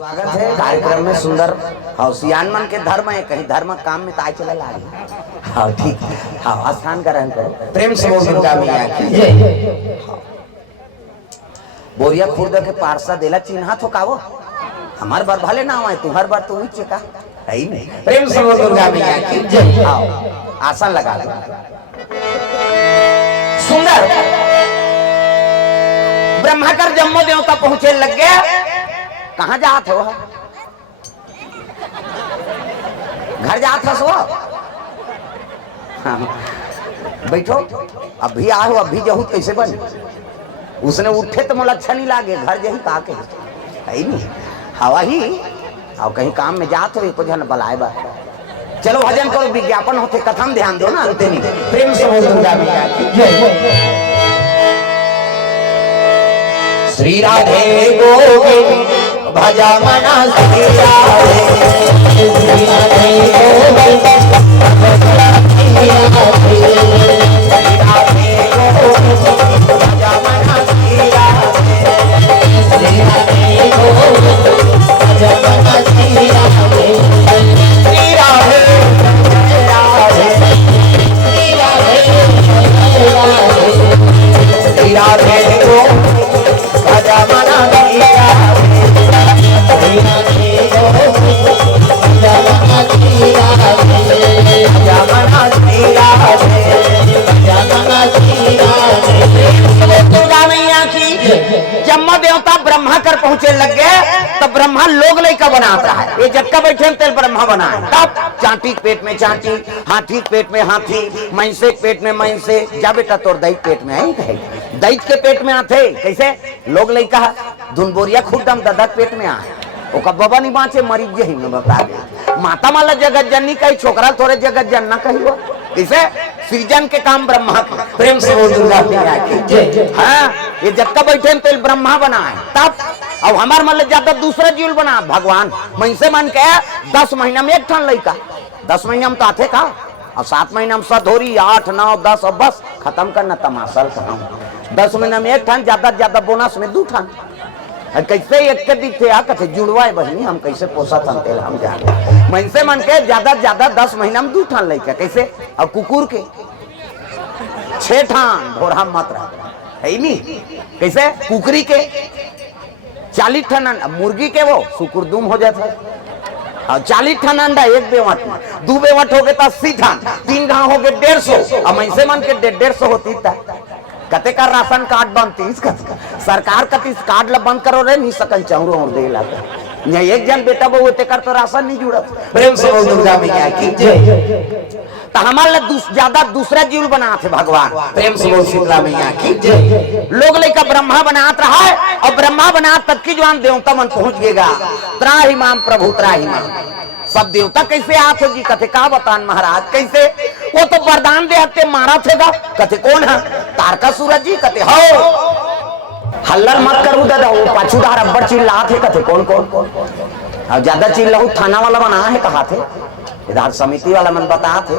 स्वागत है कार्यक्रम में। सुंदर सियान मन के धर्म है, कहीं धर्म काम में ताय चला ला रही। हाँ ठीक, हाँ स्थान ग्रहण करो। प्रेम से बोल दुर्गा मैया की जय। बोरिया खुर्द के पारसा देला चिन्हा तो कावो हमार बार भले ना आए, तू हर बार तो नीचे का है ही नहीं। प्रेम से बोल दुर्गा मैया की जय। आओ आसन लगा लो। सुंदर ब्रह्माकर जम्मो देवता पहुंचे लग गया। कहाँ जात हो? घर जात हो? हाँ। बैठो, अभी आओ, अभी जहू कैसे बन? उसने उठे तो मोला अच्छा नहीं लागे, घर जही का के है नहीं हवा ही। और कहीं काम में जात हो को जन बलाए बा। चलो भजन करो, विज्ञापन होते कथम ध्यान दो ना अंते नहीं। प्रेम से बोल दुर्गा मैया की जय। श्री राधे गोविंद भजा मना श्री राधे, श्री राधे गोविंद भजा श्री राधे, श्री राधे गोविंद भजा मना श्री राधे, श्री राधे गोविंद भजा मना श्री राधे, श्री राधे राधे, श्री राधे राधे, श्री राधे गोविंद भजा मना श्री राधे, श्री राधे गोविंद भजा मना श्री राधे, भजा मना श्री राधे, भजा मना श्री राधे। दुर्गा मैया की जम्मा देवता ब्रह्मा कर पहुंचे लग गए। तब ब्रह्मा लोग लइका बनाता है। ये जटका बैठे तेल ब्रह्मा बनाए। तब चांटी पेट में चांटी, हाथी पेट में हाथी, मैंसे पेट में मैंसे। जा बेटा तोर दैत पेट में आई कहे, दैत के पेट में आते कैसे लोग लइका धुन बोरिया खुदम ददक पेट में आए। ओका बाबा नहीं बाँचे मरीज यही में बता दे। माता माला जगत जननी कही, छोकरा थोड़े जगत जनना कही हो किसे सृजन के काम ब्रह्मा के। प्रेम से बोल दुर्गा मैया की जय। हाँ ये जटका बैठे तेल ब्रह्मा बनाए। तब अब हमार मतलब ज्यादा दूसरा जीव बना भगवान मैसे मन के 10 महीना में एक ठन लइका। 10 महीना में तो आते का, और 7 महीना में सधोरी, 8 9 10 और बस खत्म करना तमाशा कहा। 10 महीना में एक ठन, ज्यादा बोनस में 2 ठन। कैसे एक के दिखे आ कथे जुड़वाए बहनी हम कैसे पोसा तेल हम जाने मनसे मन के ज्यादा 10 महीना में 2 ठन लइका कैसे। और कुकुर के 6 ठन भोरा मात्रा है नहीं कैसे। कुकरी के 40 ठन, मुर्गी के वो सुकुरदुम हो जाता है। और 40 ठन अंडा, 1 बेवट में 2 बेवट हो गए तो 80 ठन, 3 गाँव हो गए 150। और मनसे मन के 150 होती था। कते का राशन कार्ड बनती सरकार कति कार्ड ला बंद करो रे नहीं सकन चाहूरो और दे ला एक जन बेटा बहु ते कर तो राशन नहीं जुड़त। प्रेम से बोल दुर्गा मैया की जय। तो हमारे ज्यादा दूसरा जीव बनाते भगवान। प्रेम से बोल शीतला मैया की जय। लोग लेकर ब्रह्मा बनात रहा है, और ब्रह्मा बनात तक की जवान देवता मन पहुंच गएगा। त्राहि माम प्रभु त्राहि माम। सब देवता कैसे आते जी कथे का बतान महाराज कैसे। वो तो वरदान दे हते मारा थेगा। कथे कौन है? तारका सूरज जी। कथे हो हल्लर मत करू दादा, वो पाछूदार अब्बर चिल्ला थे। कथे कौन कौन और ज्यादा चिल्लाऊ थाना वाला बना है कहा थे, इधर समिति वाला मन बता थे।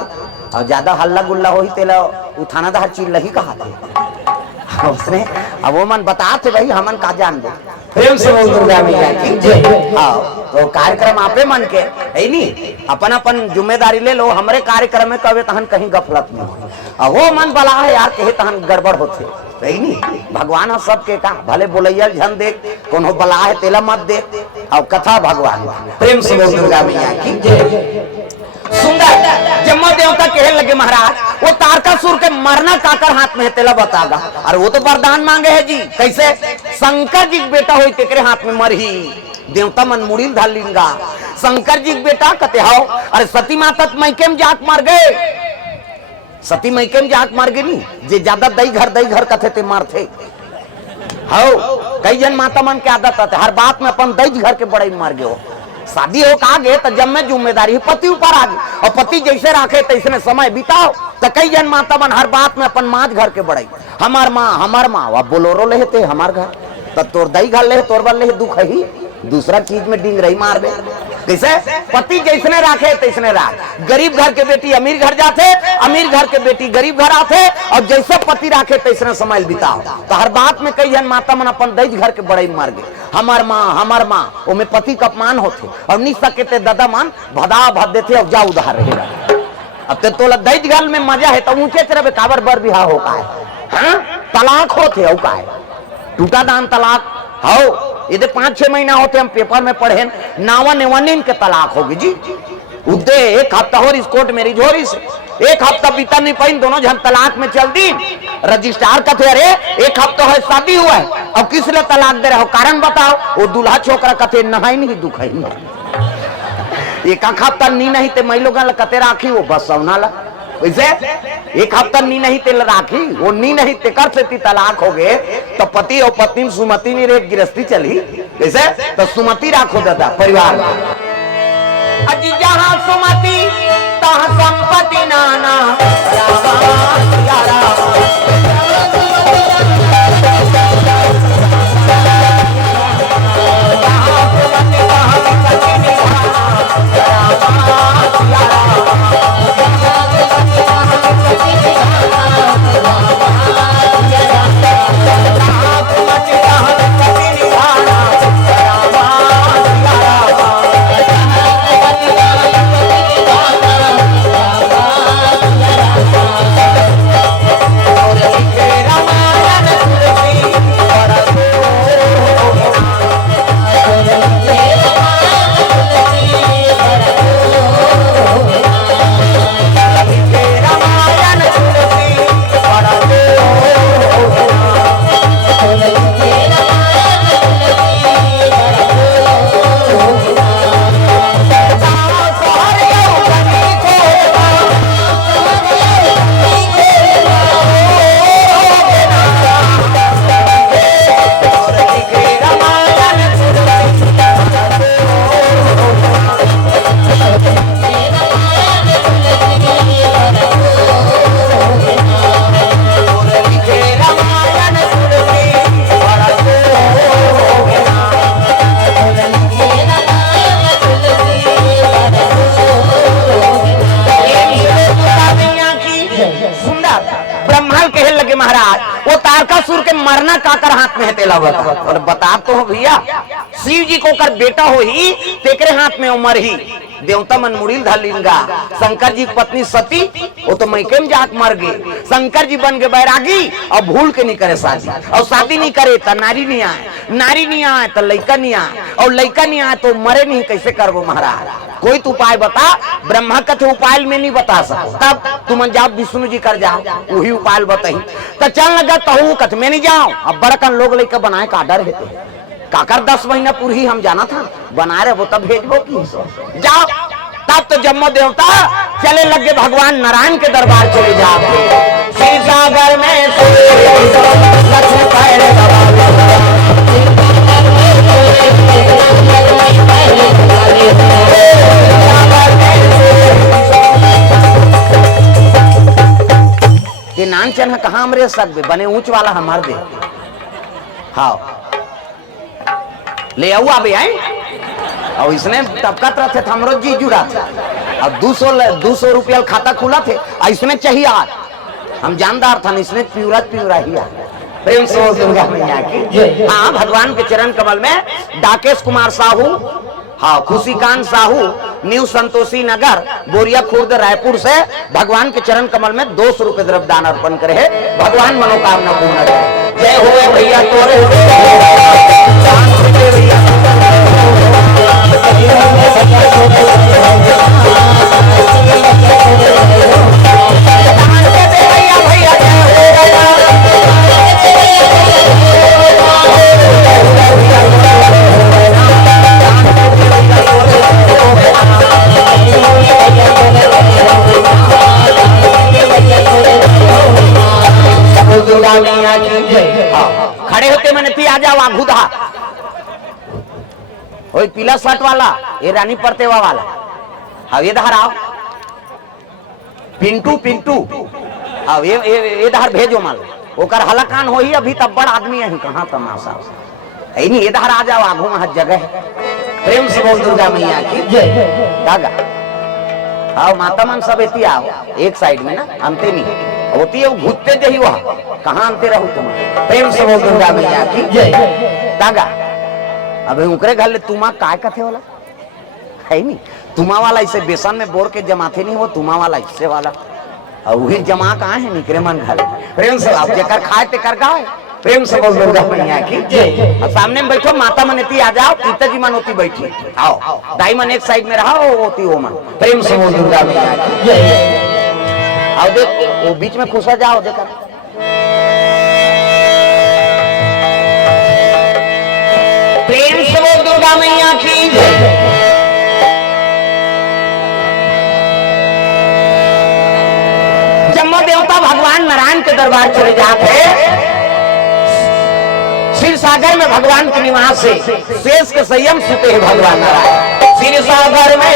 और ज्यादा हल्ला गुल्ला हो ही तेला उठाना दहर चिल्ला ही कहा थे उसने। अब वो मन बताते भाई हमन का जान दे। प्रेम से बोल दुर्गा मैया की जय। हाँ तो कार्यक्रम आपे मन के है नहीं, अपन जिम्मेदारी ले लो। हमरे कार्यक्रम में कहे तहन कहीं गफलत नहीं हो। वो मन बला है यार कहे तहन गड़बड़ होते है नहीं। भगवान सबके का भले बोलैया झन देख कोनो बला है तेला मत देख। और कथा भगवान। प्रेम से बोल दुर्गा मैया की जय। सुंदर जम्मा देवता कहे लगे महाराज वो तारकासुर के मरना काकर हाथ में है तेला बतागा। और वो तो वरदान मांगे है जी कैसे। शंकर जी बेटा हो तेरे हाथ में मर ही देवता मन मुड़ी धालिंगा। शंकर जी बेटा कते हो। अरे सती माता मैके में जाक मार गए। सती मैके में जाक मार गई नहीं जे ज्यादा दई घर कथे ते मारथे हो। कई जन माता मन के आदत आते हर बात में अपन दई घर के बड़े मार गए हो। शादी हो का गे तो जब में जिम्मेदारी पति ऊपर आ गई, और पति जैसे रखे तैसे में समय बिताओ। तो कई जन माता मन हर बात में अपन माँ घर के बड़ाई हमार माँ वह बोलोरो लेते हमार घर। तब तोर दई घर ले तोर बल ले दुख ही दूसरा चीज में डिंग रही मार बे। कैसे? पति जैसने राखे तैसने राख। गरीब घर के बेटी अमीर घर जाते, अमीर घर के बेटी गरीब घर आते, और जैसे पति राखे तैसने समय बिताओ। तो हर बात में कई जन माता मन अपन दैज घर के बड़े मार गए, हमार माँ ओमे पति का अपमान होते, और नहीं सके ते दादा मान भदा भद देते, और जा उधार रहेगा। अब ते तोला दैज घर में मजा है तो ऊंचे तरह काबर बर बिहार हो का है, हाँ? तलाक होते हो का है, टूटा दान तलाक हो। ये 5-6 महीना होते हम पेपर में पढ़े, नावा नेवानीन के तलाक होगी जी। उदे एक हफ्ता हो इस कोर्ट मेरी झोरी से, एक हफ्ता बीता नहीं पाई, दोनों जन तलाक में चल दी। रजिस्ट्रार कहते अरे एक हफ्ता है शादी हुआ है, अब किस लिए तलाक दे रहे हो, कारण बताओ। वो दूल्हा छोकरा कहते नहाई नहीं दुख है, एक हफ्ता नी नहीं ते मैं लोग कहते राखी वो बस सौना ला। वैसे एक हफ्ता नी नहीं तेल राखी, वो नी नहीं ते कर से तलाक हो गए, तो पति और पत्नी सुमति नहीं रहे, गिरस्ती चली। वैसे तो सुमति राखो दादा परिवार में। अज जहाँ सुमति तहाँ संपत्ति नाना, वो तारकासुर के मरना काकर हाथ में है तेला हुआ। और बता तो हो भैया, शिव जी को कर बेटा हो ही तेकरे हाथ में उमर ही देवता मन मुड़ील धलिंगा। शंकर जी की पत्नी सती वो तो मैके में जात मर गए, शंकर जी बन गए बैरागी और भूल के नहीं करे शादी, और शादी नहीं करे तो नारी नहीं आए, नारी नहीं आए तो लड़का नहीं आए, और लड़का नहीं आए तो मरे नहीं, कैसे करबो महाराज? कोई तो उपाय बता। ब्रह्मा कथे उपाय में नहीं बता सको, तब तुम जाओ विष्णु जी कर जाओ, वही उपाय बताई। तो चल लगा तहु कथ में नहीं जाओ। अब बड़कन लोग लेकर बनाए का डर है काकर 10 महीना पूरी हम जाना था बना रहे वो तब भेजबो की जाओ। तब तो जम्मो देवता चले लगे भगवान नारायण के दरबार चले जाओ। क्षीर सागर में नान चन कहाँ हमरे सकबे बने ऊंच वाला हमार दे। हाँ ले आओ अबे आए, और इसने तबकत रहे थे हमरो जी जुड़ा था, अब 200 रुपया खाता खुला थे, इसने चाहिए आज हम जानदार था, इसने प्यूरा ही आ प्रेम से दुर्गा मैया की। हाँ भगवान के चरण कमल में डाकेश कुमार साहू, हाँ खुशीकांत साहू, न्यू संतोषी नगर, बोरिया खुर्द, रायपुर से भगवान के चरण कमल में 200 रुपए द्रव्य दान अर्पण करे है। भगवान मनोकामना पूर्ण करे। जय हो भैया तोरे खड़े होते मैंने पी आ जाओ आघुधा वही पीला शर्ट वाला ये रानी परतेवा वाला, हाँ ये धार आओ पिंटू पिंटू, अब ये धार भेजो माल ओकर हलकान हो ही अभी तब बड़ आदमी है कहाँ तमाशा नहीं, ये धार आ जाओ आगू में जगह है। प्रेम से बोल दुर्गा मैया की जय। दादा आओ माता मन सब एती आओ एक साइड में ना अंते नहीं होती है वो घुटते जही वहाँ कहाँ अंते रहो तुम प्रेम से बोल दुर्गा मैया की जय। दादा अबे उकरे घर ले तुमा काय कथे वाला है नहीं तुमा वाला इसे बेसन में बोर के जमाते नहीं वो तुमा वाला इससे वाला और वही जमा कहाँ है निकरे मन घर प्रेम से आप जेकर खाए ते कर गाए प्रेम से बोल दुर्गा मैया की जय। और सामने में बैठो माता मनती आ जाओ पिताजी मन होती बैठी आओ दाई मन एक साइड में रहा वो होती वो मन प्रेम से बोल दुर्गा मैया की जय। आओ देख वो बीच में खुशा जाओ देखा प्रेम से बोल दुर्गा मैया की जय। जम्मू देवता भगवान नारायण के दरबार चले जाते क्षीर सागर में भगवान के निवास से शेष के संयम सुते हैं भगवान नारायण क्षीर सागर में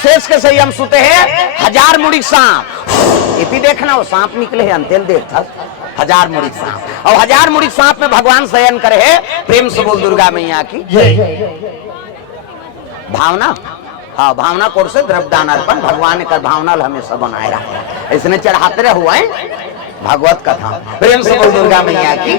शेष के संयम सुते हैं हजार मुड़ी सांप इति देखना वो सांप निकले हैं अंतेल देख था हजार मुड़ी सांप और हजार मुड़ी सांप में भगवान शयन करे है प्रेम से बोल दुर्गा मैया की भावना हाँ भावना कोर से द्रव्य दान अर्पण भगवान का भावना हमेशा बनाए रहा इसने चढ़ाते रहे हुआ है भागवत कथा प्रेम से बोल दुर्गा मैया की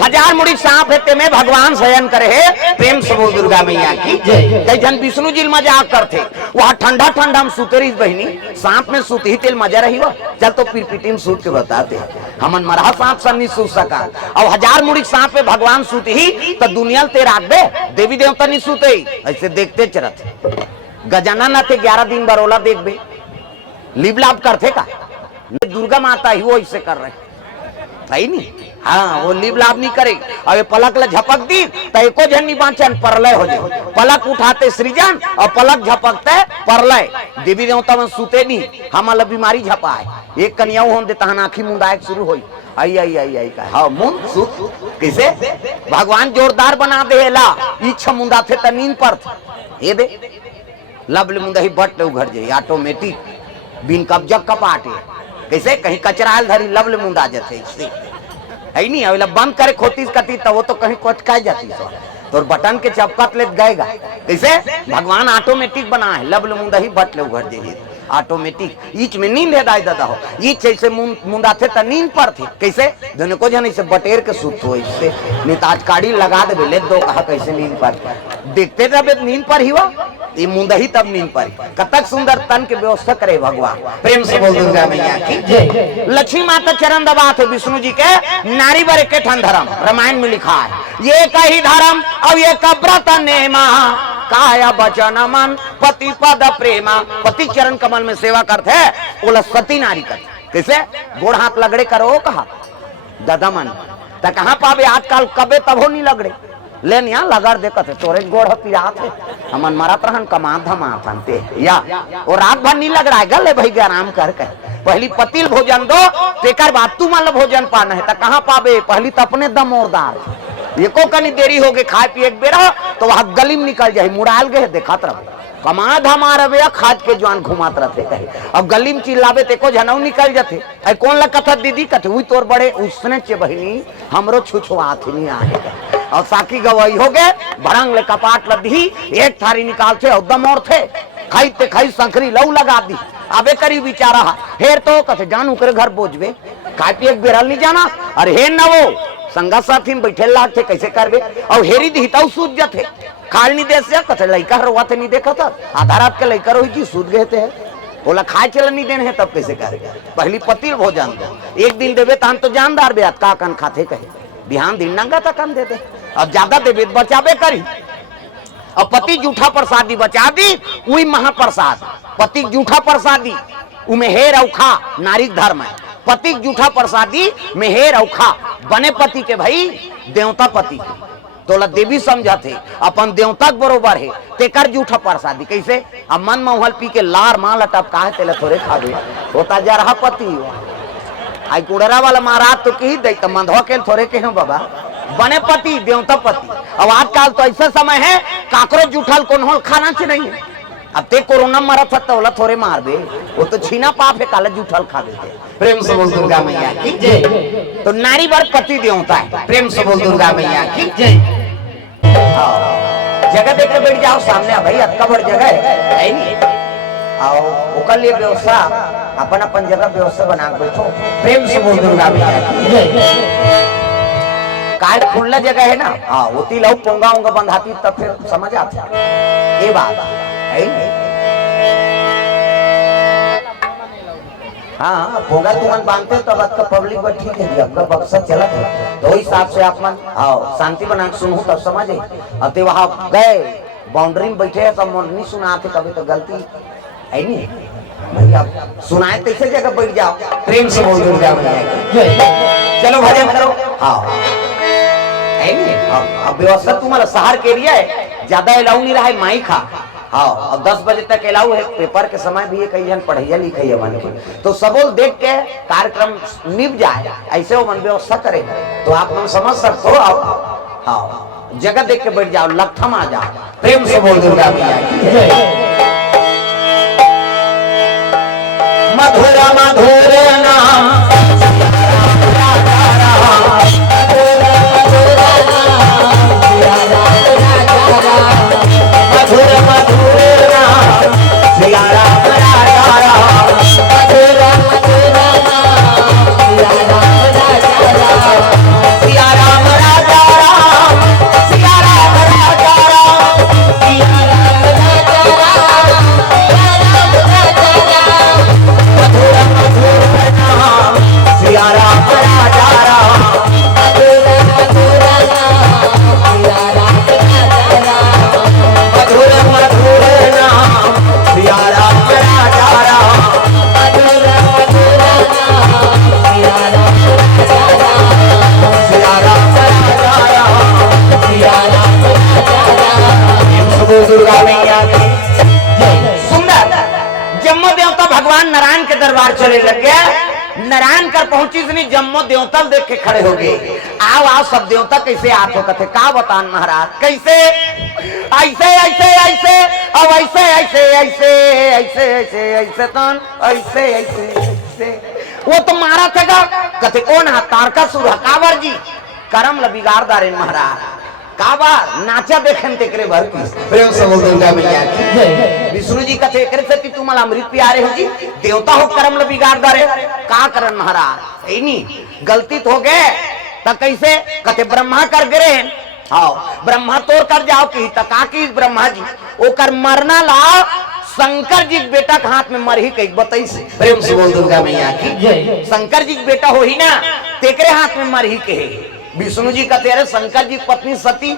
हजार मुड़ी सांप है में भगवान शयन करे है प्रेम से बोल दुर्गा मैया की कई जन विष्णु जी मजाक करते वहाँ ठंडा ठंडा हम सुते रही बहनी सांप में सूत ही तेल मजा रही हो चल तो पिरपिटी में सूत के बताते हमन मरहा सांप सन नहीं सूत सका और हजार मुड़ी सांप में भगवान सूत ही तो दुनिया ते राख दे देवी देवता नहीं सूते ऐसे देखते चरत गजाना न थे 11 दिन बरोला देख बे लिप लाप करते का दुर्गा माता ही वो इसे कर रहे सही नहीं हाँ वो लिप लाभ नहीं करे और ये पलक ला झपक दी तो एको जन नहीं बांचन परलय हो जाए पलक उठाते सृजन और पलक झपकते परलय देवी देवता में सूते नहीं हमारा बीमारी झपाए एक कन्या हम दे तहन आखी मुंडाए शुरू हुई आई आई आई आई का हाँ मुंड सूत कैसे भगवान जोरदार बना दे ला इच्छा मुंडा थे तो नींद पर ये दे लबल मुंदा ही बट उघर जाए ऑटोमेटिक बिन कब्जा कपाटे कैसे कहीं कचरा धरी लबल मुंडा जाते इससे है नहीं अवेला बंद करे खोती कती तो वो तो कहीं कोचकाई जाती तो बटन के चपकत ले गएगा कैसे भगवान ऑटोमेटिक बना है लबल मुंदा ही बट ले उघर जाइए ऑटोमेटिक ईच में नींद है दाई दादा हो ईच ऐसे मुंडा थे तो नींद पर थे कैसे दोनों को जन इसे बटेर के सूत हो इससे निताज काड़ी लगा दे ले दो कहा कैसे नींद पर देखते जब नींद पर ही हुआ ये मुंदा ही तब नींद पर कतक सुंदर तन के व्यवस्था करे भगवान प्रेम से बोल दुर्गा मैया की लक्ष्मी माता चरण दबा थे विष्णु जी के नारी वर के ठन धर्म रामायण में लिखा है ये कही धर्म और ये कब्रत नेमा काया बचन मन पति पद प्रेमा पति चरण कमल में सेवा करते बोला सती नारी कर कैसे गोड़ हाथ लगड़े करो कहा दादा मन तो कहाँ पावे आजकल कबे तब हो नहीं लगड़े लेन यहाँ लगर देखते तोरे गोड़ पिरात है हमन मरत रहन कमा धमा बनते या और रात भर नहीं लग रहा है गले भाई आराम करके पहली पतिल भोजन दो तेकर बाद तू मान भोजन पाना है तो कहाँ पावे पहली तो अपने दम औरदार एको कनी देरी हो गए खाए पिए बेरा तो वहां गली में निकल जाए मुड़ाल गए देखत रहो कमा धमा रहे खाद के जवान घुमात रहते कहे अब गली में चिल्लावे ते जनऊ निकल जाते अरे कौन ला कथा दीदी कथे हुई तोर बड़े उसने चे बहिनी हमरो छुछुआत नहीं आए और साकी गवाई हो गए भरंग ले कपाट लदी एक थारी निकालते और दम और थे खाईते खाई संखरी लऊ लगा दी अबे करी बिचारा हेर तो कथे जानू करे घर बोझबे खाए पिए बेरल नहीं जाना अरे हेर न वो संगा साथी में बैठे लाग थे कैसे करबे और हेरी दी ताऊ सूझ जाते खाल नहीं दे से कथे लइका रोवा थे नहीं देखा था आधा रात के लइका रोई जी सूझ गए थे बोला खाए चल नहीं देने है तब कैसे करेगा पहली पति भोजन दो एक दिन देवे तहन तो जानदार बे का कन खाते कहे बिहान दिन नंगा तक कन देते अब ज्यादा देवे बचाबे करी और पति जूठा प्रसादी बचा दी वही महाप्रसाद। पति जूठा प्रसादी उमे हेर औखा नारी धर्म है। पति जूठा प्रसादी में हेर औखा बने पति के भाई देवता पति तोला देवी समझा थे अपन देवता बरोबर है तेकर जूठा प्रसादी कैसे। अब मन महल पी के लार माल टपका है तेला थोड़े खावे होता जा रहा पति आई कुड़रा वाला महाराज तो की दे मंधवा के थोड़े के हैं बाबा बने पति देवता पति। अब आजकल तो ऐसा समय है काकरो जूठल कौन होल खाना से नहीं है। अब ते कोरोना मरा था तो बोला थोड़े मार दे वो तो छीना पाप है काला जूठल खा देते। प्रेम से बोल दुर्गा मैया की जय। तो नारी वर पति देवता है। प्रेम से बोल दुर्गा मैया की जय। जगह देख के बैठ जाओ सामने भाई अक्का बड़ जगह है नहीं आओ ओकर लिए व्यवस्था अपन अपन जगह व्यवस्था बना के बैठो। प्रेम से बोल दुर्गा मैया की जय। कार खुला जगह है ना हाँ होती लो पोंगा उंगा बंधाती तब फिर समझ आता ये बात है। हाँ पोंगा तुमन बांधते हो तब आपका पब्लिक पर ठीक है जी आपका बक्सा चला था तो हिसाब से आप मन आओ शांति बना के सुनो तब समझे। अब ते वहां गए बाउंड्री में बैठे हैं तब नहीं सुनाते कभी तो गलती है नहीं भैया सुनाए तैसे जगह बैठ जाओ। प्रेम से बोल दुर्गा मैया की चलो भजन करो। हाँ अब व्यवस्था तुम्हारा शहर के एरिया है ज्यादा अलाउ नहीं रहा है माई खा। हाँ अब 10 बजे तक अलाउ है पेपर के समय भी कई जन पढ़ैया लिखे है मन के तो सबोल देख के कार्यक्रम निभ जाए ऐसे वो मन व्यवस्था करेगा तो आप लोग समझ सकते हो। आप हाँ जगह देख के बैठ जाओ लखम आ जाओ। प्रेम से बोल दुर्गा मैया की मधुरा मधुर नाम मधुर मधुर नाम सिया राम राजा राम मधुर मधुर नाम सिया राम राजा राम सिया राम राजा राम सिया राम राजा राम मधुर मधुर नाम सिया राम राजा राम मधुर मधुर नाम सिया राम राजा राम मधुर मधुर नाम सिया राम राजा राम मधुर मधुर नाम सिया राम राजा राम सिया राम राजा राम सिया राम राजा राम। दुर्गा मैया की सुंदर जम्मो देवता भगवान नारायण के दरबार चले लग गया। नारायण कर पहुंची इतनी जम्मो देवता देख के खड़े हो गए। आओ आओ सब देवता कैसे आप हो कथे का बतान महाराज कैसे ऐसे ऐसे ऐसे अब ऐसे ऐसे ऐसे ऐसे ऐसे ऐसे तन ऐसे ऐसे ऐसे वो तो मारा था कथे कौन है तारका सुर काबर जी करम ल बिगाड़दारे महाराज काबर नाचा देखें तेकरे भर की। प्रेम से बोल दुर्गा मैया की विष्णु जी कथे एकरे से तुम्हारा अमृत प्यारे हो जी देवता हो करम ल बिगाड़दारे का करन महाराज ऐ नहीं गलती तो हो गए त कैसे कथे ब्रह्मा कर गिरे हाँ ब्रह्मा तोड़ कर जाओ की तका की ब्रह्मा जी ओ कर मरना ला शंकर जी बेटा के हाथ में मर ही कहीं बताई से। प्रेम से बोल दुर्गा मैया की शंकर जी बेटा हो ही ना तेकरे हाथ में मर ही के विष्णु जी का तेरे शंकर जी पत्नी सती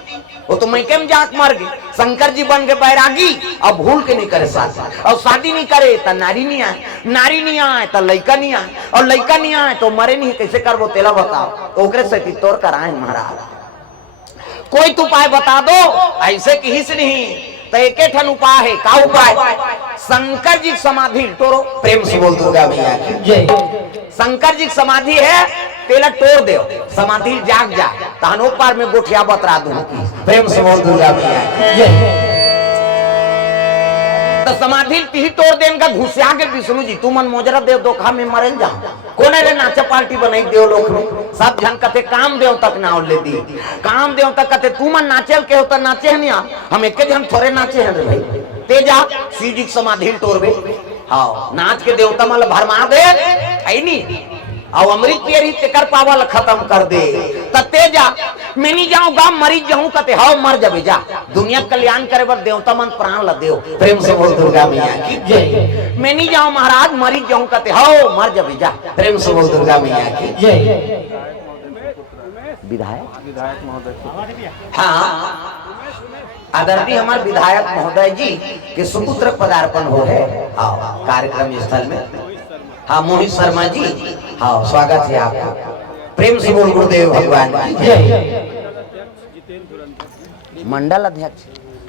वो तो मैं केम जाक मर गई शंकर जी बन गए बैरागी अब भूल के नहीं करे शादी और शादी नहीं करे तो नारी नहीं आए तो लड़का नहीं आए और लड़का नहीं आए तो मरे नहीं कैसे कर वो तेला बताओ तो ओकरे से तोड़ कर आए महाराज कोई तो उपाय बता दो ऐसे की से नहीं तो एक ठन उपाय है का उपाय शंकर जी समाधि तोड़ो। प्रेम से बोल दुर्गा मैया की शंकर जी समाधि है तेला तोड़ दो समाधि जाग जा तहनो पार में गोठिया बतरा दूं। प्रेम से बोल दुर्गा मैया की तो समाधि ही तोड़ देन का घुसिया के विष्णु जी तू मन मोजरा देव धोखा में मरल जा कोने रे नाचा पार्टी बनाई देव लोक में सब जन कथे काम देव तक ना ले दी काम देव तक कथे तू मन नाचल के हो तो नाचे नहीं हम एक जन थोड़े नाचे हैं रे भाई तेजा शिव जी समाधि तोड़बे हाँ नाच के देवता मल भरमा दे आई नहीं और अमृत पियरी तेकर पावल खत्म कर दे तेजा मैं नहीं जाऊँ गाँव मरी जाऊँ कते हाउ मर जाबे जा दुनिया कल्याण करे बर देवता मन प्राण ल देव। प्रेम से बोल दुर्गा मैया की जय। मैं नहीं जाऊँ महाराज मरी जाऊँ कते हाउ मर जाबे जा। प्रेम से बोल दुर्गा मैया की जय। विधायक महोदय हाँ आदरणीय हमारे विधायक महोदय जी के सुपुत्र पदार्पण हो है हाँ कार्यक्रम स्थल में। हाँ मोहित शर्मा जी हाँ स्वागत है आपका। प्रेम से बोल गुरुदेव भगवान की जय। मंडल अध्यक्ष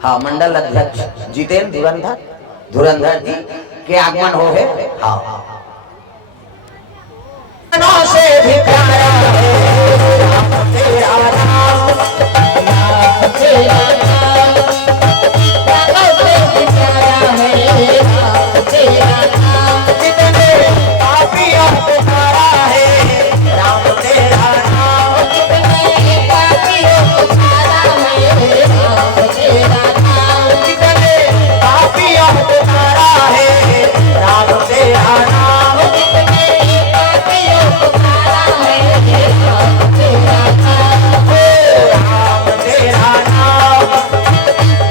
हाँ मंडल अध्यक्ष जितेंद्र धुरंधर जी के आगमन हो है हाँ। से भी प्यारा है तेरा नाम, तेरा नाम, से भी प्यारा है तेरा नाम, जितने पापियों को मारा है राम तेरा नाम, जितने पापियों को मारा है राम तेरा नाम, जितने पापियों को मारा है राम तेरा नाम, जितने पापियों को मारा है राम तेरा नाम, राम तेरा नाम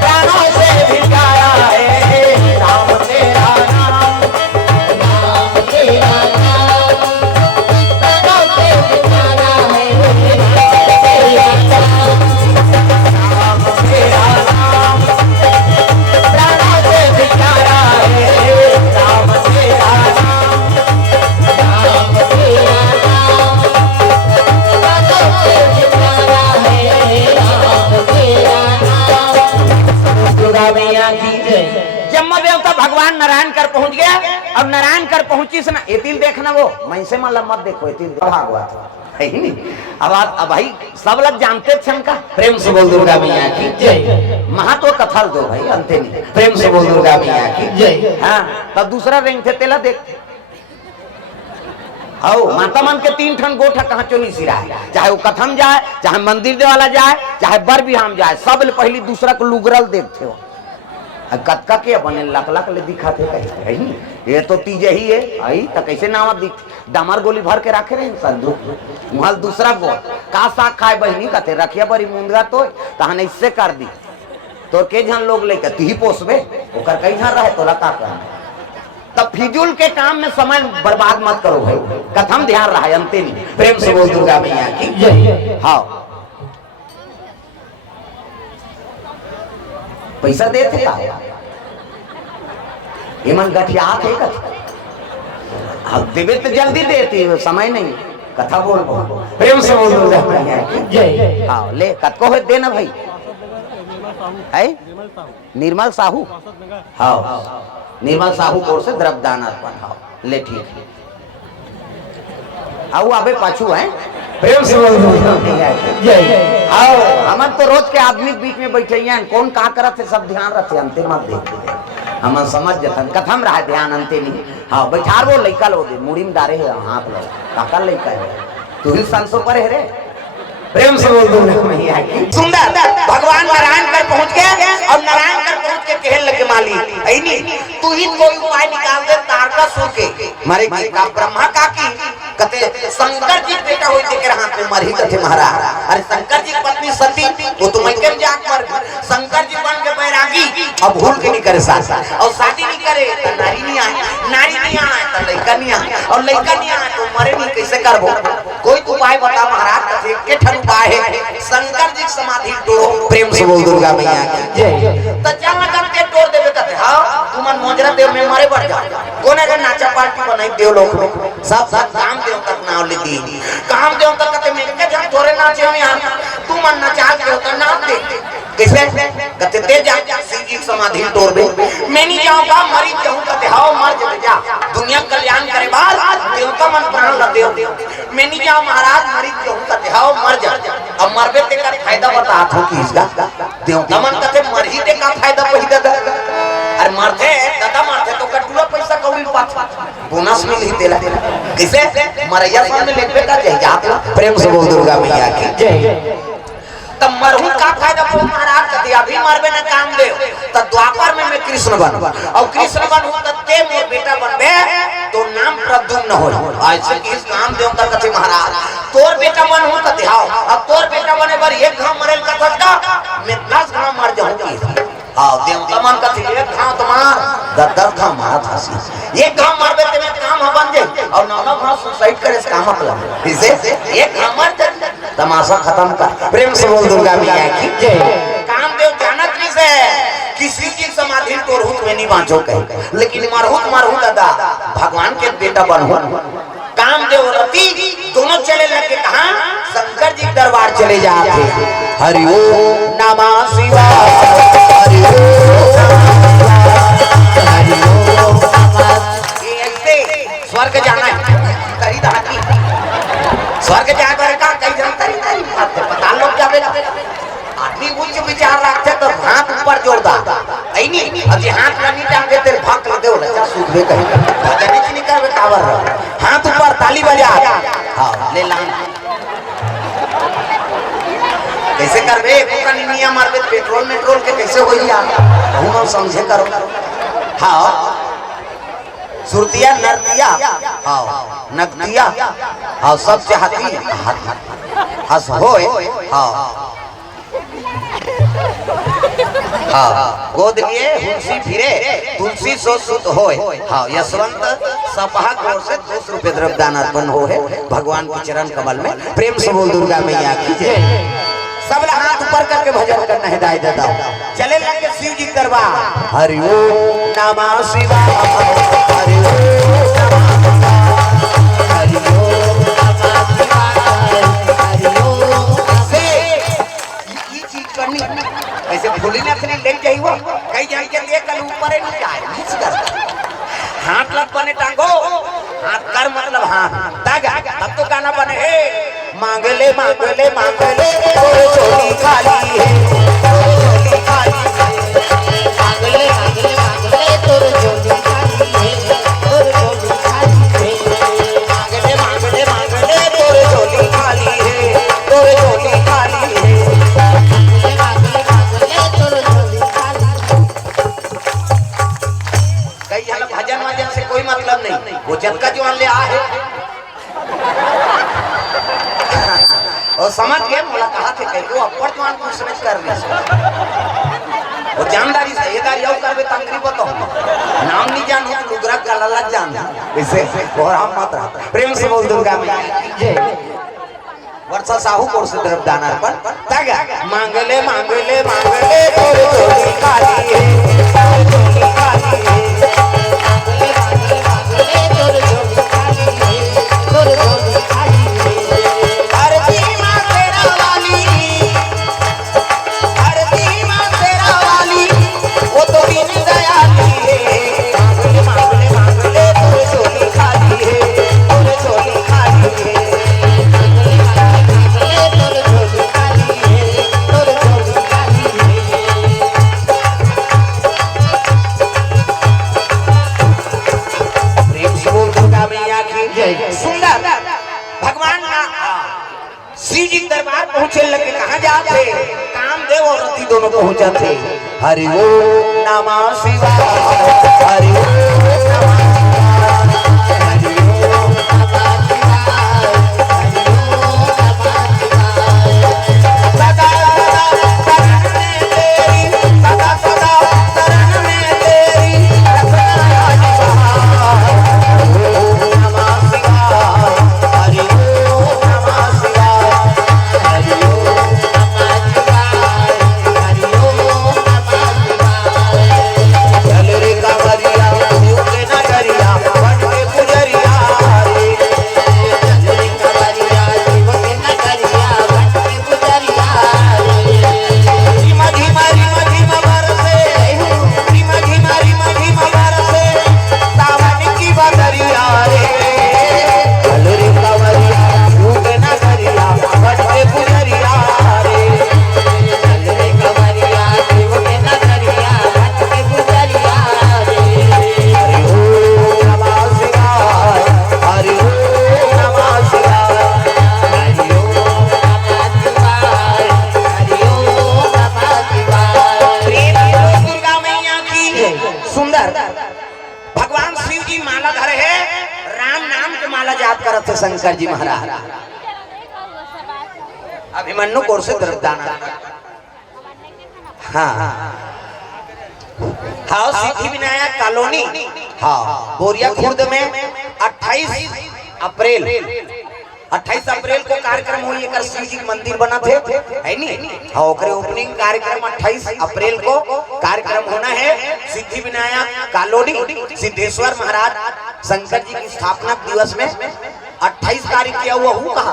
प्राणों से भी प्यारा है राम तेरा नाम, राम तेरा नाम प्राणों से भी प्यारा है राम तेरा नाम, प्राणों से भी प्यारा है राम तेरा नाम, राम तेरा नाम प्राणों से भी प्यारा है राम तेरा नाम। दुर्गा मैया की जय। जम्मा देवता भगवान नारायण कर पहुंच गया। अब नारायण कर पहुंची से ना एतिल देखना वो मैं से मतलब मत देखो एतिल भागवा है ही नहीं। अब भाई सब लोग जानते थे का प्रेम से बोल दुर्गा मैया की जय। महत्व कथल दो भाई अंते नहीं प्रेम से बोल दुर्गा मैया की जय। हाँ तब दूसरा रेंग थे तेला देख आओ माता मन के 3 ठन गोठा कहाँ चोनी सिरा है, चाहे वो कथम जाए चाहे मंदिर देवाला जाए चाहे बर बिहाम जाए सब ले पहली दूसरा को लुगरल देखते हो कतका के बने लक लक ले दिखाते है नहीं। ये तो तीजे ही है आई तो कैसे नाम दिख डमर गोली भर के रखे रहे संदूक वहां दूसरा बोल का साग खाए बहनी कहते रखिया बड़ी मुंदगा तो तहन इससे कर दी तो के जन लोग लेकर ती पोसबे ओकर कई जन रहे तोला का करना। तब फिजूल के काम में समय बर्बाद मत करो भाई कथम ध्यान रहा है अंते नहीं प्रेम से बोल दुर्गा मैया की जय। हाँ पैसा देते का इमन गठिया थे कथा देवे तो जल्दी देती समय नहीं कथा बोल प्रेम से बोल दुर्गा मैया की जय। हाँ ले कत को देना भाई है निर्मल साहू हाँ निर्मल साहू कोर से द्रव्यदान अर्पण हाँ ले ठीक है आओ अबे पाछू है प्रेम से बोल जय। आओ हम तो रोज के आदमी बीच में बैठे हैं कौन का करत है सब ध्यान रखे अंते मत देखते हम समझ जतन कथम रहा ध्यान अंते नहीं। हाँ बैठार वो लइका लो दे मुड़ी में डारे है हाथ लो काका लइका है तू ही संसो पर है रे प्रेम से बोल दुर्गा मैया की सुंदर भगवान नारायण कर पहुंच गए और नारायण कर पहुंच के कहने लगे माली ऐ नहीं तू ही कोई उपाय निकाल दे तारका सुर के मारे का ब्रह्मा का की कहते शंकर जी बेटा होई के हाथ में मरही कथे महाराज अरे शंकर जी की पत्नी सती वो तो मैं के जाग मर शंकर जी बन के बैरागी अब भूल के नहीं करे साथ और शादी नहीं करे तो नारी नहीं आए तो लड़का नहीं आए और लड़का नहीं आए तो मरे नहीं कैसे करबो कोई उपाय बता महाराज कथे के ठन उपाय है शंकर जी की समाधि तोड़ो प्रेम से बोल दुर्गा मैया की जय। तो चल लगा के तोड़ देबे कहते हां तुमन मोजरा देव में मारे बढ़ जा कोने रे नाचा पार्टी बनाई देव लोग सब काम देव तक नाम ले दी काम देव तक कहते मैं के जब तोरे नाचे हम यहां तू मन नचा देव तक नाम दे कैसे कहते दे जा शिव जी की समाधि तोड़ दे मैं नहीं जाऊंगा मरी जाऊं कहते हां मर जा दुनिया कल्याण करे बाद देवता मन प्राण ल देव मैं नहीं जाऊं महाराज मरी जाऊं कहते हां मर जा अब मरबे ते का फायदा बता हो कि इसका देवता मन कहते मर ही ते का फायदा पहिदा अरे मरते दादा मरते तो कटुआ पैसा कौड़ी पात बोनस मिल ही देला कैसे मरैया सामने लेके का जाए प्रेम से बोल दुर्गा मैया की जय। तब मरहू का फायदा को महाराज कहते अभी मरबे न काम दे तो द्वापर में मैं कृष्ण बन और कृष्ण बन हूं तो ते मोर बेटा बनबे तो नाम प्रद्युम्न हो ऐसे कि इस नाम देव का कहते महाराज तोर बेटा बन हूं कहते हां अब तोर बेटा बने पर एक घाव मरेल का था मैं 10 घाव मर जाऊंगी हां देवता मन कहते एक घाव तुम्हार 10 घाव मारा था एक घाव मरबे ते में काम बन जाए और 9 घाव सुसाइड करे से काम मतलब इसे एक घाव मर तमाशा खत्म कर प्रेम से बोल दुर्गा मैया की जय। कामदेव जानत नहीं से किसी की समाधि तोरहुत में नहीं बांचो कहे, लेकिन मरहुत दादा भगवान के बेटा बनहो। कामदेव रति दोनों चले लगे कहा शंकर जी दरबार चले जाते। हरि ओम नमः शिवाय, हरि ओम हरि ओम ये ऐसे स्वर्ग जाना है करी दादी स्वर्ग जाकर का कई जन करी नहीं पता लोग क्या बेला आदमी उच्च विचार रखते तो हाथ ऊपर जोड़दा ऐ नहीं अब हाथ नहीं टांगे तेरे भाग कर दे लगा सूखबे कहीं भजन नहीं करबे कावर हाथ ऊपर ताली बजा। हां ले लान कैसे करबे का नियम मारबे पेट्रोल के कैसे होई जा हम समझे करो। हां सुरतिया नरतिया हां नगतिया हां सब चाहती हस होए। हां गोद लिए तुलसी फिरे तुलसी सो सुत होए। हाँ यशवंत सपहा गौर से 200 रुपए द्रव्य दान अर्पण हो है भगवान के चरण कमल में। प्रेम से बोल दुर्गा मैया की जय। सब हाथ ऊपर करके भजन करना हिदायत देता हूँ। चले लगे शिव जी दरबार। हरि ओम नमः शिवाय, हरि ओम हरि ओम नमः शिवाय, हरि ओम से ये चीज करनी ऐसे भूली ना खरी ले जाइयो कई जान के देख कल ऊपर नहीं जाए नीचे कर हाथ लग बने टांगो हाथ कर मतलब हां दागा तब तो गाना बने हे मांगले मांगले मांगले चोली खाली है चोली खाली है मांगले मांगले मांगले तोर चोली खाली है तोर चोली खाली है मांगले मांगले मांगले तोर चोली खाली है तोर चोली खाली है भजन वजन से कोई मतलब नहीं वो जब का जो ले आ है और समझ गए मोला कहा थे कहीं वो अपर्तमान कुछ समझ कर रही वो जानदारी से येदारी आओ करबे तंगरी बतो नाम नहीं जान हो तो लुगरा का लल्ला जान इसे और हम मत रहा। प्रेम से बोल दुर्गा मैया जय। वर्षा साहू कोर से द्रव्य दान अर्पण तागा मांगले मांगले मांगले तोर चोली खाली है चोली खाली है दोनों पहुंचा थे। हरि ओम नमः शिवाय, हरि ओम नमः शिवाय, हरि ओम नमः शिवाय, हरि ओम नमः शिवाय। सदा सदा शरण में तेरी, सदा सदा शरण में तेरी रखना सहाय। हरि ओम नमः शिवाय, हरि ओम नमः शिवाय, हरि ओम शंकर जी महाराज अभिमन्यु कोर से द्रव्यदान। हाँ हाँ सिद्धि विनायक कॉलोनी हाँ बोरिया खुर्द में 28 अप्रैल 28 अप्रैल को कार्यक्रम हुई एक शिव जी मंदिर बना थे है नी हाँ ओकरे ओपनिंग कार्यक्रम 28 अप्रैल को कार्यक्रम होना है। सिद्धि विनायक कॉलोनी सिद्धेश्वर महाराज शंकर जी की स्थापना दिवस में 28 तारीख किया हुआ हूँ कहा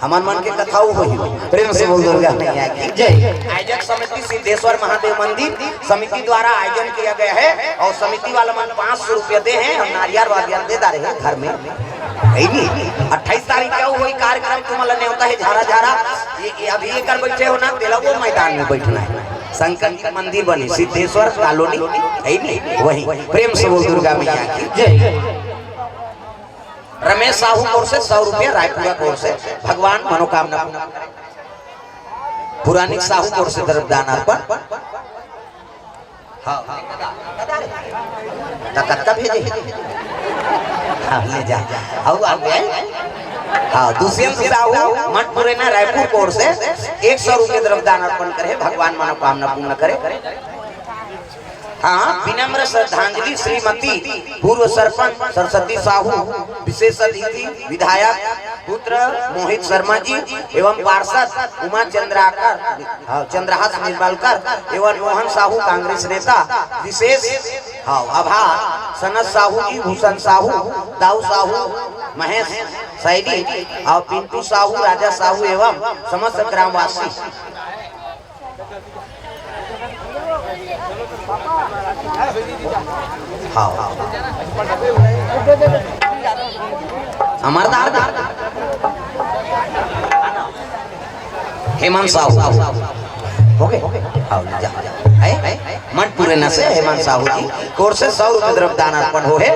हमार मन के कथा हुई प्रेम से बोल दुर्गा मैया की जय। आयोजक समिति सिद्धेश्वर महादेव मंदिर समिति द्वारा आयोजन किया गया है और समिति वाला मन 500 रुपया दे हैं हम नारियल वारियल दे रहे हैं घर में 28 तारीख क्या हुई कार्यक्रम तुम्हारा नहीं होता है झारा झारा ये अभी ये कर बैठे हो ना तेला वो मैदान में बैठना है शंकर जी मंदिर बनी सिद्धेश्वर कॉलोनी है नहीं वही प्रेम से बोल दुर्गा मैया की जय। रमेश साहू कोर से 100 रुपया रायपुरा कोर से भगवान मनोकामना पुरानी साहू कोर से दान अर्पण कत्ता भेजे हाँ ले जा हाँ दुष्यंत साहू मठपुरे ना रायपुर कोर से 100 रुपये द्रव्यदान अर्पण करे भगवान मनोकामना पूर्ण करे। हाँ विनम्र श्रद्धांजलि श्रीमती पूर्व सरपंच सरस्वती साहू विशेष अतिथि विधायक पुत्र मोहित शर्मा जी एवं पार्षद उमा चंद्रहास निर्मलकर एवं मोहन साहू कांग्रेस नेता विशेष आभार सनत साहू जी भूषण साहू दाऊ साहू महेश सैनी और पिंटू साहू राजा साहू एवं समस्त ग्रामवासी। अमरदार हेमंत साहू ओके मठपुरे न से हेमंत साहू जी कोर से 100 रुपये द्रव्यदान अर्पण हो है।